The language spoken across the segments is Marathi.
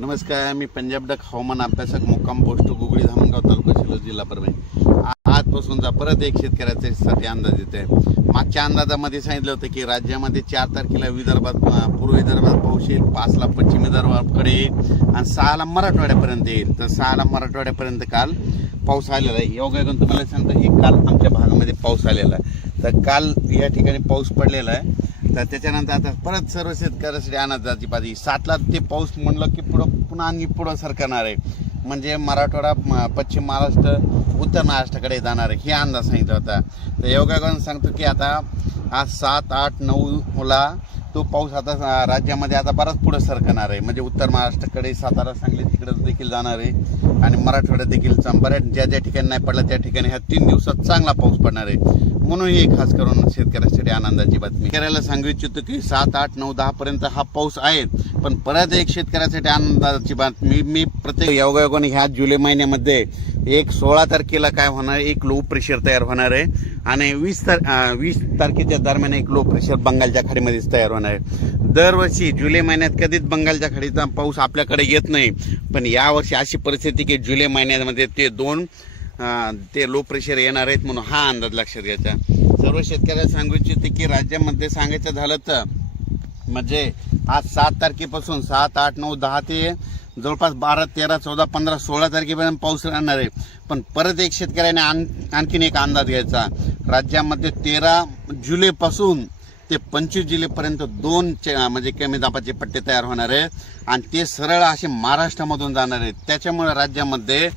नमस्कार मी पंजाब डक हवामान अभ्यासक मुक्काम पोस्ट गुगळी धामणगाव तालुका शिलो जिल्हा परभणी. आजपासून आजपासूनचा परत एक शेतकऱ्याच्यासाठी अंदाज येत आहे. मागच्या अंदाजामध्ये सांगितलं होतं की राज्यामध्ये चार तारखेला विदर्भात पूर्व विदर्भात पाऊस येईल पाचला पश्चिम विदर्भाकडे येईल आणि सहाला मराठवाड्यापर्यंत येईल. तर सहाला मराठवाड्यापर्यंत काल पाऊस आलेला आहे. योगा करून तुम्हाला सांगतो की काल आमच्या भागामध्ये पाऊस आलेला आहे. तर काल या ठिकाणी पाऊस पडलेला आहे. तर त्याच्यानंतर आता परत सर्व शेतकऱ्यासाठी अंदाजाची पाहिजे सातला ते पाऊस म्हणलं की पुढं पुन्हा आणि पुढं सरकणार आहे. म्हणजे मराठवाडा म- पश्चिम महाराष्ट्र उत्तर महाराष्ट्राकडे जाणार आहे. हे अंदाज सांगितला होता. तर योगाकडून सांगतो की आता आज सात आठ नऊला तो पाऊस आता राज्यामध्ये आता बराच पुढं सरकणार आहे. म्हणजे उत्तर महाराष्ट्राकडे सातारा सांगली तिकडे देखील जाणार आहे. आणि मराठवाड्यात देखील बऱ्याच ज्या ज्या ठिकाणी नाही पडला त्या ठिकाणी ह्या तीन दिवसात चांगला पाऊस पडणार आहे. म्हणून ही खास करून शेतकऱ्यासाठी आनंदाची बातमी. शेतकऱ्याला सांगू इच्छितो की सात आठ नऊ दहा पर्यंत हा पाऊस आहे. पण परत एक शेतकऱ्यासाठी आनंदाची बातमी मी प्रत्येक योगायोगाने ह्या जुलै महिन्यामध्ये एक सोळा तारखेला काय होणार आहे, एक लो प्रेशर तयार होणार आहे. आणि वीस तार वीस तारखेच्या दरम्यान एक लो प्रेशर बंगालच्या खाडीमध्येच तयार होणार आहे. दरवर्षी जुलै महिन्यात कधीच बंगालच्या खाडीचा पाऊस आपल्याकडे येत नाही. पण यावर्षी अशी परिस्थिती की जुलै महिन्यामध्ये ते दोन ते लो प्रेशर येणार आहेत म्हणून हा अंदाज लक्षात घ्यायचा. सर्व शेतकऱ्याला सांगू इच्छिते की राज्यामध्ये सांगायचं झालं तर म्हणजे आज सात तारखेपासून सात आठ नऊ दहा ते जवळपास बारा तेरा चौदा पंधरा सोळा तारखेपर्यंत पाऊस राहणार आहे. पण परत एक शेतकऱ्याने आण आणखीन एक अंदाज घ्यायचा. राज्यामध्ये तेरा जुलैपासून ते पंचवीस जुलैपर्यंत दोन चे- म्हणजे कमी दाबाचे पट्टे तयार होणार आहे आणि ते सरळ असे महाराष्ट्रामधून जाणार आहेत. त्याच्यामुळे राज्यामध्ये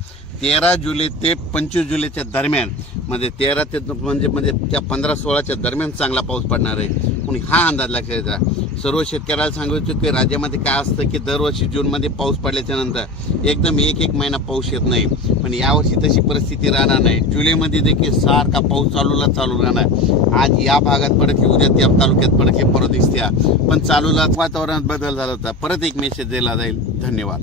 तेरा जुलै ते पंचवीस जुलैच्या दरम्यान म्हणजे तेरा ते म्हणजे म्हणजे त्या पंधरा सोळाच्या दरम्यान चांगला पाऊस पडणार आहे. म्हणून हा अंदाज लक्षात येतात सर्व शेतकऱ्याला सांगू इच्छितो की राज्यामध्ये काय असतं की दरवर्षी जूनमध्ये पाऊस पडल्याच्या नंतर एकदम एक एक महिना पाऊस येत नाही. पण यावर्षी तशी परिस्थिती राहणार नाही. जुलैमध्ये देखील सारखा पाऊस चालूला चालू राहणार. आज या भागात पडत की उद्या त्या तालुक्यात पडत की परत दिसत्या. पण चालूला वातावरणात बदल झाला होता. परत एक मेसेज दिला जाईल. धन्यवाद.